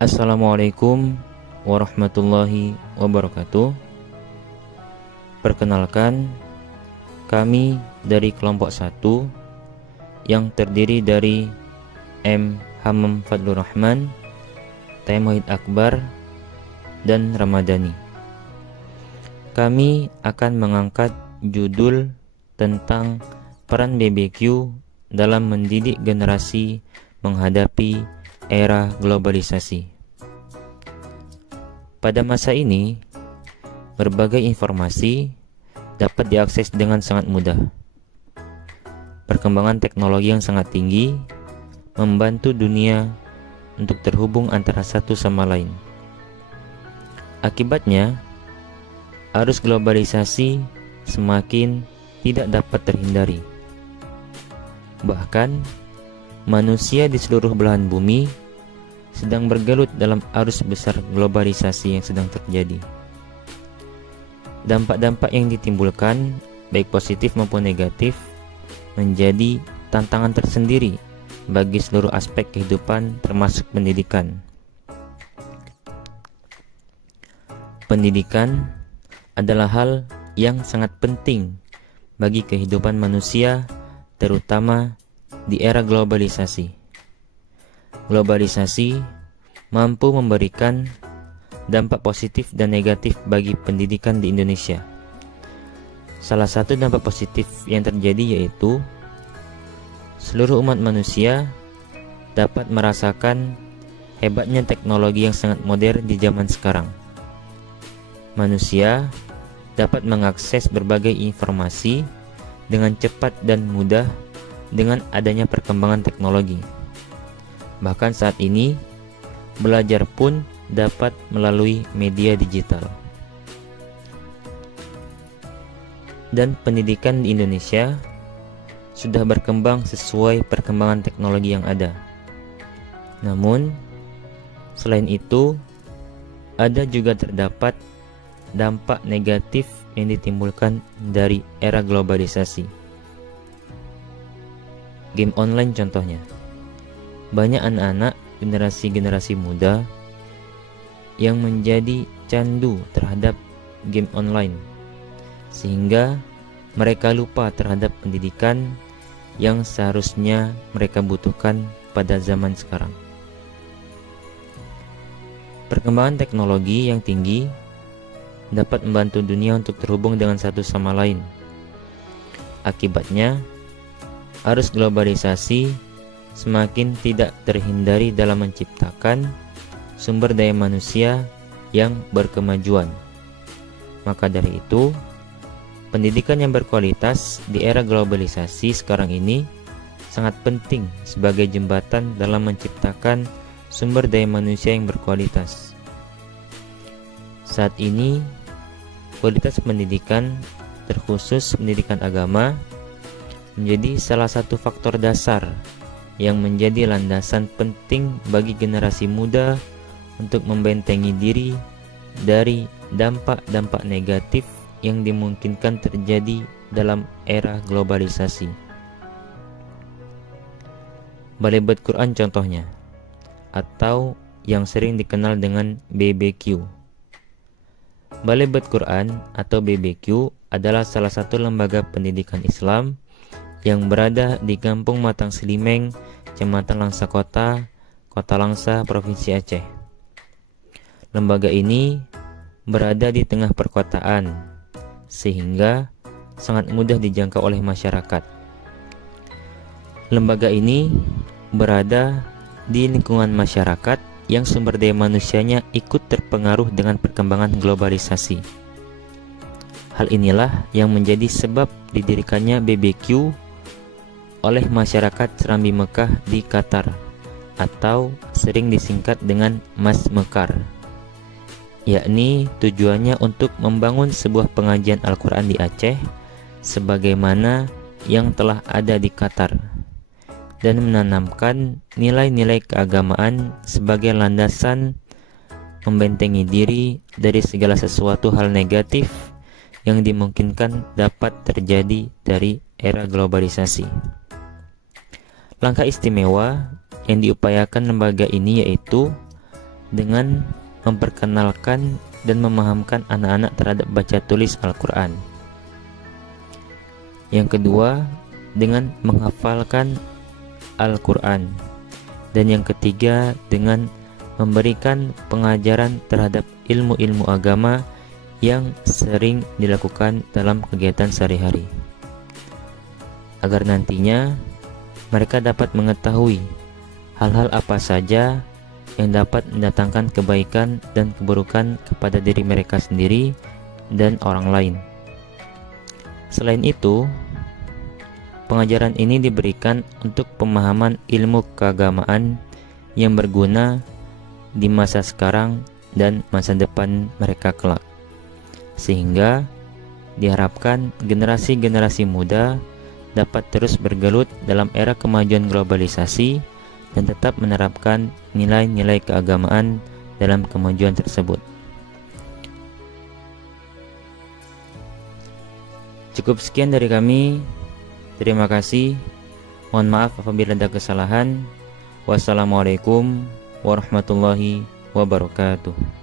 Assalamualaikum warahmatullahi wabarakatuh. Perkenalkan, kami dari kelompok 1 yang terdiri dari M. Hammam Fadlur Rahman, Taim Wahid Akbar, dan Ramadhani. Kami akan mengangkat judul tentang peran BBQ dalam mendidik generasi menghadapi era globalisasi. Pada masa ini, berbagai informasi dapat diakses dengan sangat mudah. Perkembangan teknologi yang sangat tinggi membantu dunia untuk terhubung antara satu sama lain. Akibatnya, arus globalisasi semakin tidak dapat terhindari. Bahkan, manusia di seluruh belahan bumi sedang bergelut dalam arus besar globalisasi yang sedang terjadi. Dampak-dampak yang ditimbulkan, baik positif maupun negatif, menjadi tantangan tersendiri bagi seluruh aspek kehidupan termasuk pendidikan. Pendidikan adalah hal yang sangat penting bagi kehidupan manusia, terutama di era globalisasi. Globalisasi mampu memberikan dampak positif dan negatif bagi pendidikan di Indonesia. Salah satu dampak positif yang terjadi yaitu seluruh umat manusia dapat merasakan hebatnya teknologi yang sangat modern di zaman sekarang. Manusia dapat mengakses berbagai informasi dengan cepat dan mudah dengan adanya perkembangan teknologi. Bahkan saat ini, belajar pun dapat melalui media digital. Dan pendidikan di Indonesia sudah berkembang sesuai perkembangan teknologi yang ada. Namun, selain itu, ada juga terdapat dampak negatif yang ditimbulkan dari era globalisasi. Game online contohnya. Banyak anak-anak generasi muda yang menjadi candu terhadap game online, sehingga mereka lupa terhadap pendidikan yang seharusnya mereka butuhkan pada zaman sekarang. Perkembangan teknologi yang tinggi dapat membantu dunia untuk terhubung dengan satu sama lain. Akibatnya, arus globalisasi semakin tidak terhindari dalam menciptakan sumber daya manusia yang berkemajuan. Maka dari itu, pendidikan yang berkualitas di era globalisasi sekarang ini sangat penting sebagai jembatan dalam menciptakan sumber daya manusia yang berkualitas. Saat ini, kualitas pendidikan, terkhusus pendidikan agama, menjadi salah satu faktor dasar yang menjadi landasan penting bagi generasi muda untuk membentengi diri dari dampak-dampak negatif yang dimungkinkan terjadi dalam era globalisasi. Balai Bet Quran contohnya, atau yang sering dikenal dengan BBQ. Balai Bet Quran atau BBQ adalah salah satu lembaga pendidikan Islam yang berada di Kampung Matang Selimeng, Kecamatan Langsa Kota, Kota Langsa, Provinsi Aceh. Lembaga ini berada di tengah perkotaan, sehingga sangat mudah dijangkau oleh masyarakat. Lembaga ini berada di lingkungan masyarakat yang sumber daya manusianya ikut terpengaruh dengan perkembangan globalisasi. Hal inilah yang menjadi sebab didirikannya BBQ oleh masyarakat Serambi Mekah di Qatar, atau sering disingkat dengan Mas Mekar, yakni tujuannya untuk membangun sebuah pengajian Al-Quran di Aceh sebagaimana yang telah ada di Qatar, dan menanamkan nilai-nilai keagamaan sebagai landasan membentengi diri dari segala sesuatu hal negatif yang dimungkinkan dapat terjadi dari era globalisasi. Langkah istimewa yang diupayakan lembaga ini yaitu dengan memperkenalkan dan memahamkan anak-anak terhadap baca tulis Al-Quran. Yang kedua, dengan menghafalkan Al-Quran. Dan yang ketiga, dengan memberikan pengajaran terhadap ilmu-ilmu agama yang sering dilakukan dalam kegiatan sehari-hari, agar nantinya mereka dapat mengetahui hal-hal apa saja yang dapat mendatangkan kebaikan dan keburukan kepada diri mereka sendiri dan orang lain. Selain itu, pengajaran ini diberikan untuk pemahaman ilmu keagamaan yang berguna di masa sekarang dan masa depan mereka kelak, sehingga diharapkan generasi-generasi muda dapat terus bergelut dalam era kemajuan globalisasi dan tetap menerapkan nilai-nilai keagamaan dalam kemajuan tersebut. Cukup sekian dari kami. Terima kasih. Mohon maaf apabila ada kesalahan. Wassalamualaikum warahmatullahi wabarakatuh.